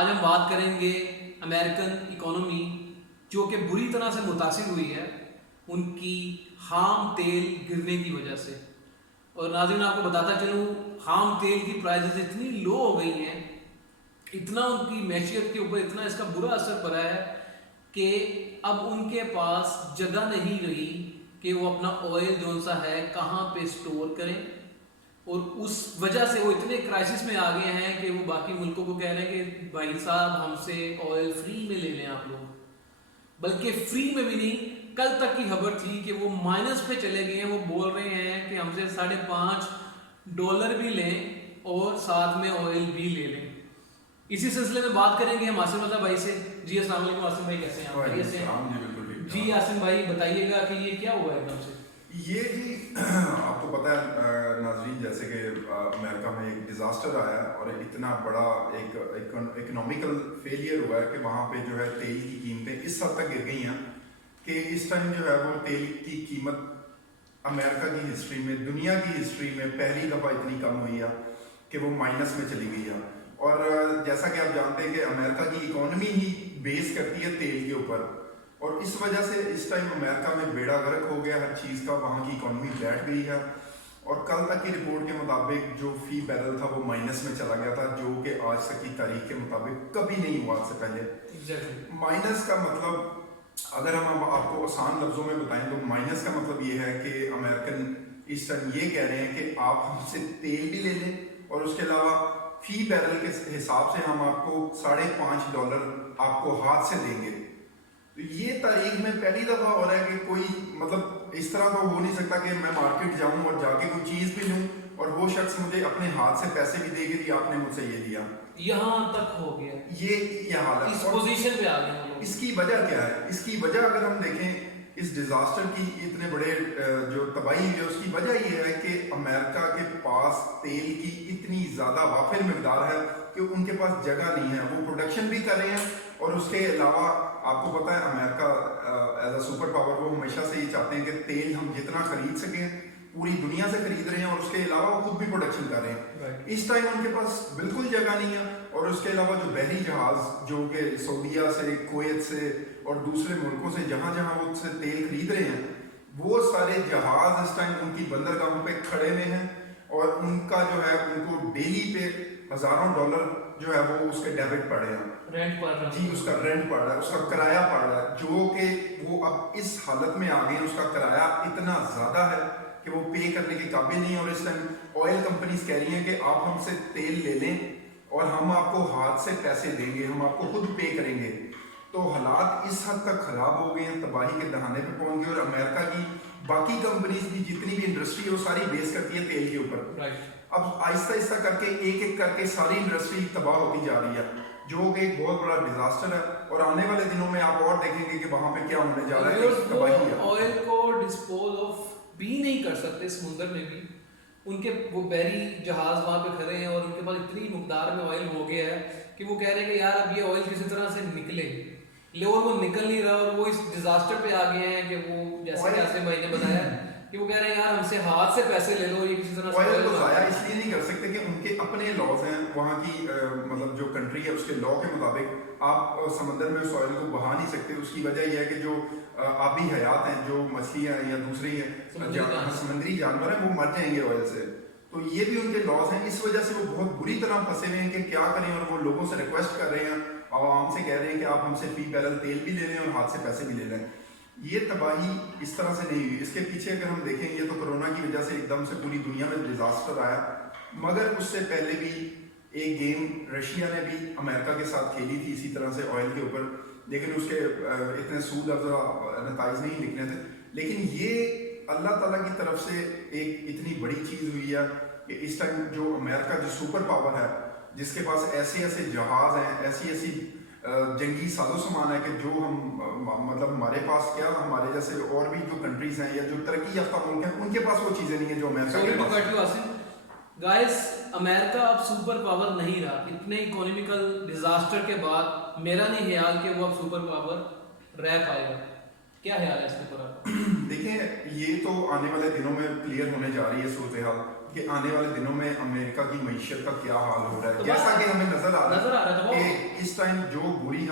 آج ہم بات کریں گے امریکن اکانومی جو کہ بری طرح سے متاثر ہوئی ہے ان کی خام تیل گرنے کی وجہ سے. اور ناظرین آپ کو بتاتا چلوں خام تیل کی پرائزز اتنی لو ہو گئی ہیں, اتنا ان کی معیشت کے اوپر اتنا اس کا برا اثر پڑا ہے کہ اب ان کے پاس جگہ نہیں رہی کہ وہ اپنا آئل جو سا ہے کہاں پہ اسٹور کریں. اور اس وجہ سے وہ اتنے کرائسس میں آ گئے ہیں کہ وہ باقی ملکوں کو کہہ رہے ہیں کہ بھائی صاحب ہم سے آئل فری میں لے لیں آپ لوگ, بلکہ فری میں بھی نہیں. کل تک کی خبر تھی کہ وہ مائنس پہ چلے گئے ہیں. وہ بول رہے ہیں کہ ہم سے $5.5 بھی لیں اور ساتھ میں آئل بھی لے لیں. اسی سلسلے میں بات کریں گے ہم عاصم رضا بھائی سے. جی السلام علیکم عاصم بھائی, کیسے ہیں آپ؟ جی عاصم بھائی بتائیے گا کہ یہ کیا ہوا ایک دم سے؟ یہ جی آپ کو پتہ ہے ناظرین, جیسے کہ امریکہ میں ایک ڈیزاسٹر آیا اور اتنا بڑا ایک اکنامیکل فیلئر ہوا ہے کہ وہاں پہ جو ہے تیل کی قیمتیں اس حد تک گر گئی ہیں کہ اس ٹائم جو ہے وہ تیل کی قیمت امریکہ کی ہسٹری میں, دنیا کی ہسٹری میں پہلی دفعہ اتنی کم ہوئی ہے کہ وہ مائنس میں چلی گئی ہے. اور جیسا کہ آپ جانتے ہیں کہ امریکہ کی اکانومی ہی بیس کرتی ہے تیل کے اوپر, اور اس وجہ سے اس ٹائم امریکہ میں بیڑا غرق ہو گیا ہر چیز کا. وہاں کی اکانومی بیٹھ گئی ہے اور کل تک کی رپورٹ کے مطابق جو فی بیرل تھا وہ مائنس میں چلا گیا تھا, جو کہ آج تک کی تاریخ کے مطابق کبھی نہیں ہوا سے پہلے. مائنس کا مطلب اگر ہم آپ کو آسان لفظوں میں بتائیں تو مائنس کا مطلب یہ ہے کہ امریکن اس ٹائم یہ کہہ رہے ہیں کہ آپ ہم سے تیل بھی لے لیں اور اس کے علاوہ فی بیرل کے حساب سے ہم آپ کو $5.5 آپ کو ہاتھ سے دیں گے. تو یہ تاریخ میں پہلی دفعہ ہو رہا ہے کہ کوئی مطلب اس طرح کا ہو نہیں سکتا کہ میں مارکیٹ جاؤں اور جا کے کوئی چیز بھی لوں اور وہ شخص مجھے اپنے ہاتھ سے پیسے بھی دے گا کہ آپ نے مجھ سے یہ لیا. یہاں تک ہو گیا یہ حالت, اس پوزیشن پہ آ گئے. اس کی وجہ کیا ہے؟ اس کی وجہ اگر ہم دیکھیں اس ڈیزاسٹر کی اتنے بڑے جو تباہی ہے اس کی وجہ یہ ہے کہ امریکہ کے پاس تیل کی اتنی زیادہ وافر مقدار ہے کہ ان کے پاس جگہ نہیں ہے. وہ پروڈکشن بھی کر رہے ہیں اور اس کے علاوہ آپ کو پتہ ہے امریکہ ایز اے سپر پاور وہ ہمیشہ سے یہ چاہتے ہیں کہ تیل ہم جتنا خرید سکیں پوری دنیا سے خرید رہے ہیں اور اس کے علاوہ وہ خود بھی پروڈکشن کر رہے ہیں. اس ٹائم ان کے پاس بالکل جگہ نہیں ہے اور اس کے علاوہ جو بحری جہاز جو کہ سعودیہ سے, کویت سے اور دوسرے ملکوں سے جہاں جہاں وہ سے تیل خرید رہے ہیں وہ سارے جہاز اس ٹائم ان کی بندرگاہوں پہ کھڑے ہوئے ہیں اور ان کا جو ہے ان کو ڈیلی پہ $1000 جو ہے وہ اس کے ڈیبٹ پڑ رہے ہیں, رینٹ پڑ رہا ہے. جی اس کا رینٹ پڑ رہا ہے, اس کا کرایہ پڑ رہا ہے, جو کہ وہ اب اس حالت میں آ گئے ہیں. اس کا کرایہ اتنا زیادہ ہے کہ وہ پے کرنے کے قابل نہیں. اور اس ٹائم آئل کمپنیز کہہ رہی ہیں کہ آپ ہم سے تیل لے لیں اور ہم آپ کو ہاتھ سے پیسے دیں گے, ہم آپ کو خود پے کریں گے. تو حالات اس حد تک خراب ہو گئے ہیں, تباہی کے دہانے پہ پہنچ گئے. اور امریکہ کی باقی کمپنیز کی جتنی بھی انڈسٹری ہے وہ ساری بیس کرتی ہے تیل کے اوپر. اب آہستہ آہستہ کر کے ایک ایک کر کے ساری انڈسٹری تباہ ہوتی جا رہی ہے, جو کہ ایک بہت بڑا ڈیزاسٹر ہے. اور آنے والے دنوں میں آپ اور دیکھیں گے کہ وہاں پہ کیا ہونے جا رہا ہے. تباہی ہے. آئل کو ڈسپوز آف بھی نہیں کر سکتے سمندر میں بھی. ان کے وہ بحری جہاز وہاں پہ کھڑے ہیں اور ان کے پاس اتنی مقدار میں آئل ہو گیا ہے کہ وہ کہہ رہے ہیں کہ یار اب یہ آئل کسی طرح سے نکلے, اور وہ نکل نہیں رہا. اور وہ اس ڈیزاسٹر پہ آ گئے ہیں کہ وہ جیسے کہ عاصم بھائی نے بتایا کہ وہ کہہ رہے ہیں یار ہم سے ہاتھ سے پیسے لے لو, یہ کسی طرح سے آئل کو ضائع اس لیے نہیں کر سکتے کہ ان کے اپنے لاز ہیں. وہاں کی مطلب جو کنٹری ہے اس کے لا کے مطابق آپ سمندر میں اس آئل کو بہا نہیں سکتے. اس کی وجہ یہ ہے کہ جو آبی حیات ہیں, جو مچھلیاں ہیں یا دوسری ہیں سمندری جانور ہیں, وہ مر جائیں گے آئل سے. تو یہ بھی ان کے لاز ہیں. اس وجہ سے وہ بہت بری طرح پھنسے ہوئے ہیں کہ کیا کریں. اور وہ لوگوں سے ریکویسٹ کر رہے ہیں, عوام سے کہہ رہے ہیں کہ آپ ہم سے فی بیرل تیل بھی لے لیں اور ہاتھ سے پیسے بھی لے لیں. یہ تباہی اس طرح سے نہیں ہوئی. اس کے پیچھے اگر ہم دیکھیں یہ تو کرونا کی وجہ سے ایک دم سے پوری دنیا میں ڈیزاسٹر آیا, مگر اس سے پہلے بھی ایک گیم رشیا نے بھی امریکہ کے ساتھ کھیلی تھی اسی طرح سے آئل کے اوپر, لیکن اس کے اتنے سود افزا نتائج نہیں نکلے تھے. لیکن یہ اللہ تعالیٰ کی طرف سے ایک اتنی بڑی چیز ہوئی ہے کہ اس ٹائم جو امریکہ جو سپر پاور ہے, جس کے پاس ایسے ایسے جہاز ہیں, ایسی ایسی جنگی ساز و سامان ہے کہ جو ہم مطلب ہمارے پاس کیا ہمارے جیسے اور بھی جو کنٹریز ہیں یا جو ترقی یافتہ ملک ہیں ان کے پاس وہ چیزیں نہیں ہیں جو امریکہ کے پاس. گائز امریکہ اب سپر پاور نہیں رہا. اتنے اکانومیکل ڈیزاسٹر کے بعد میرا نہیں خیال کہ وہ اب سپر پاور رہ پائے گا. کیا خیال ہے اس کے اوپر؟ دیکھیں یہ تو آنے والے دنوں میں کلیئر ہونے جا رہی ہے صورتحال کہ آنے والے دنوں میں امریکہ کی معیشت کا کیا حال ہو رہا ہے. جیسا کہ ہمیں نظر آ رہا ہے کہ اس